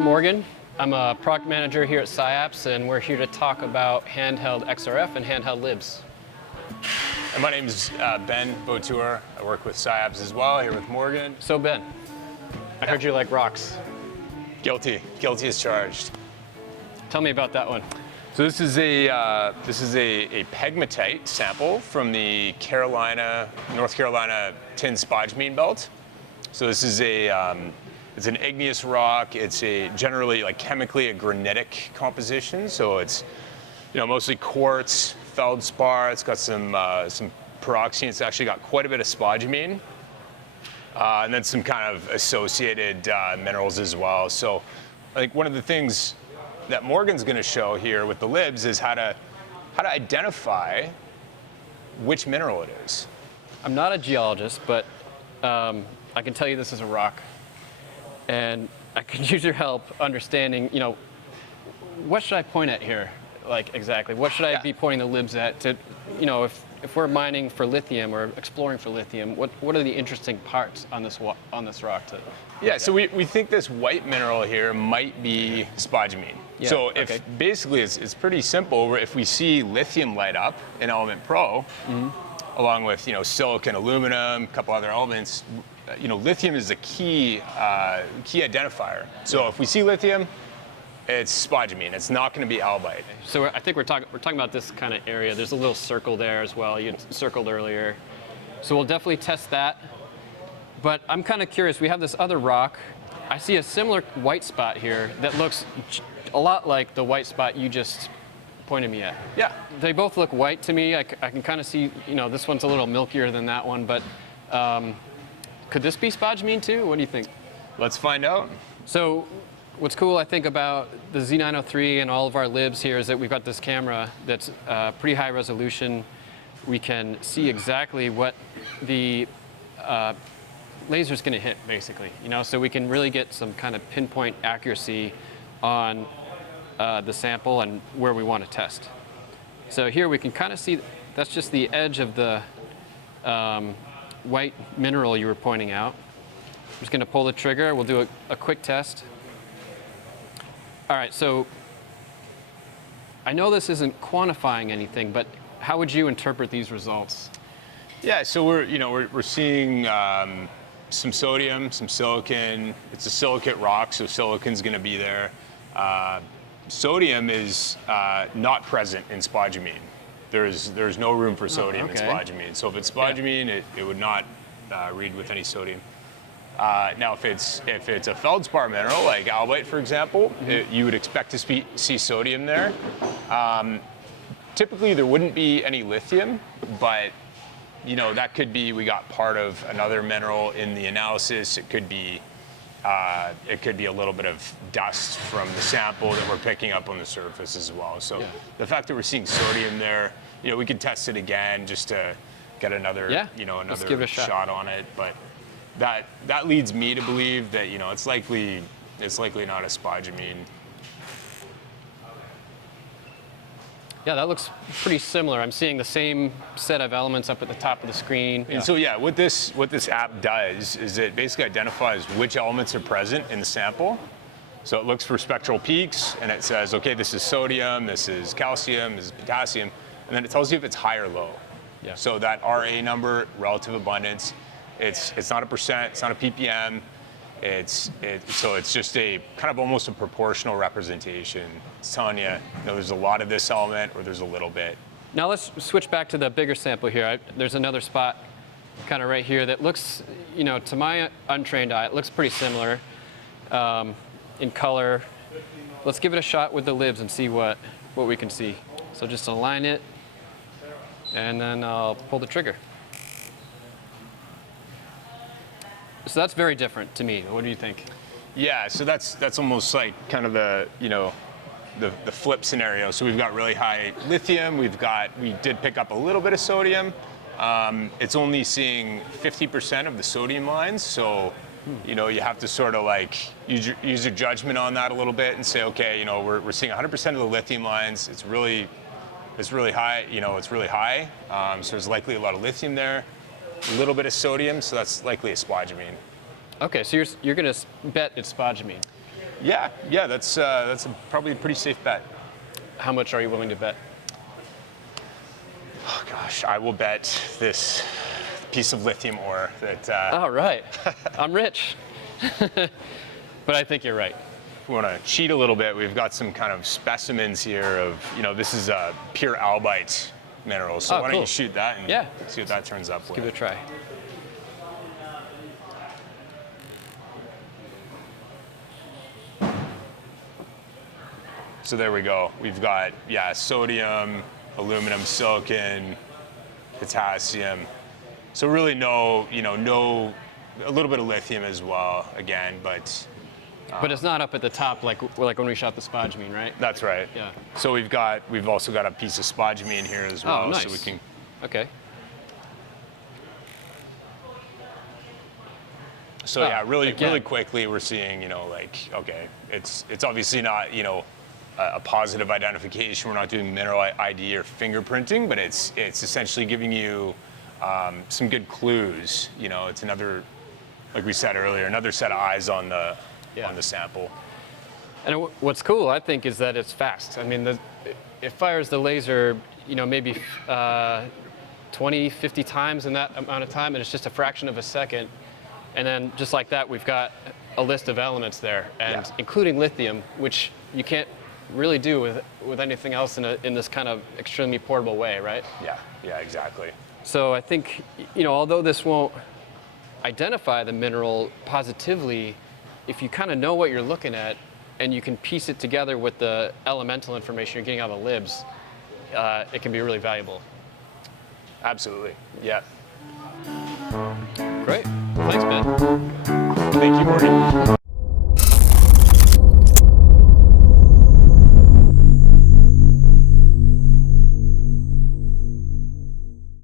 I'm Morgan. I'm a product manager here at SciAps, and we're here to talk about handheld XRF and handheld LIBS. And my name is Ben Vautour. I work with SciAps as well, here with Morgan. So Ben, I heard you like rocks. Guilty as charged. Tell me about that one. So this is a pegmatite sample from the North Carolina tin spodumene belt. So this is it's an igneous rock. It's generally chemically a granitic composition. So it's mostly quartz, feldspar. It's got some pyroxene. It's actually got quite a bit of spodumene, and then some kind of associated minerals as well. So I think one of the things that Morgan's going to show here with the LIBS is how to identify which mineral it is. I'm not a geologist, but I can tell you this is a rock, and I could use your help understanding. What should I point at here? Exactly. What should I be pointing the LIBS at to, if we're mining for lithium or exploring for lithium, what are the interesting parts on this rock? So we think this white mineral here might be spodumene. Yeah, so basically it's pretty simple. If we see lithium light up in element Pro, along with silicon, aluminum, a couple other elements, lithium is a key identifier. So if we see lithium, it's spodumene. It's not going to be albite. So I think we're talking about this kind of area. There's a little circle there as well. You circled earlier. So we'll definitely test that. But I'm kind of curious. We have this other rock. I see a similar white spot here that looks a lot like the white spot you just pointed me at. Yeah. They both look white to me. I can kind of see, this one's a little milkier than that one. But could this be spodumene too? What do you think? Let's find out. So what's cool, I think, about the Z-903 and all of our LIBS here is that we've got this camera that's pretty high resolution. We can see exactly what the laser's going to hit, basically. So we can really get some kind of pinpoint accuracy on the sample and where we want to test. So here we can kind of see that's just the edge of the white mineral you were pointing out. I'm just going to pull the trigger. We'll do a quick test. All right, so I know this isn't quantifying anything, but how would you interpret these results? Yeah, so we're seeing some sodium, some silicon. It's a silicate rock, so silicon's going to be there. Sodium is not present in spodumene. There's no room for sodium in spodumene. So if it's spodumene, it would not read with any sodium. Now, if it's a feldspar mineral like albite, for example, you would expect to see sodium there. Typically, there wouldn't be any lithium, but that could be we got part of another mineral in the analysis. It could be a little bit of dust from the sample that we're picking up on the surface as well. So the fact that we're seeing sodium there, we could test it again just to get another another shot on it, but. That leads me to believe that it's likely not a spodumene. Yeah, that looks pretty similar. I'm seeing the same set of elements up at the top of the screen. And so what this app does is it basically identifies which elements are present in the sample. So it looks for spectral peaks and it says, okay, this is sodium, this is calcium, this is potassium, and then it tells you if it's high or low. Yeah. So that RA number, relative abundance. It's not a percent, it's not a ppm, so it's just a kind of almost a proportional representation. It's telling you, there's a lot of this element or there's a little bit. Now let's switch back to the bigger sample here. There's another spot kind of right here that looks, to my untrained eye, it looks pretty similar in color. Let's give it a shot with the LIBS and see what we can see. So just align it and then I'll pull the trigger. So that's very different to me. What do you think? Yeah, so that's almost like kind of the flip scenario. So we've got really high lithium. We did pick up a little bit of sodium. It's only seeing 50% of the sodium lines. So you have to sort of use your judgment on that a little bit and say, okay, we're seeing 100% of the lithium lines. It's really high. It's really high. So there's likely a lot of lithium there. A little bit of sodium, so that's likely a spodumene. Okay, so you're going to bet it's spodumene. Yeah, that's probably a pretty safe bet. How much are you willing to bet? Oh gosh, I will bet this piece of lithium ore that. All right, I'm rich. But I think you're right. If we want to cheat a little bit, we've got some kind of specimens here of, this is a pure albite mineral. So Oh, why don't cool. you shoot that and Yeah. see what that turns up Give it a with. try. So there we go. We've got, sodium, aluminum, silicon, potassium. So really no, a little bit of lithium as well, again, but. But it's not up at the top like when we shot the spodumene, right? That's right. Yeah. So we've also got a piece of spodumene here as well. Oh, nice. So we can. Okay. So yeah, really again. quickly we're seeing, okay, it's obviously not, a positive identification. We're not doing mineral ID or fingerprinting, but it's essentially giving you some good clues. It's another, like we said earlier, another set of eyes on the sample. And what's cool, I think, is that it's fast. I mean, it fires the laser, maybe 20, 50 times in that amount of time, and it's just a fraction of a second. And then just like that, we've got a list of elements there, and including lithium, which you can't really do with anything else in this kind of extremely portable way, right? Yeah, exactly. So I think, although this won't identify the mineral positively, if you kind of know what you're looking at and you can piece it together with the elemental information you're getting out of the LIBS, it can be really valuable. Absolutely. Yeah. Great. Thanks, Ben. Thank you, Morty.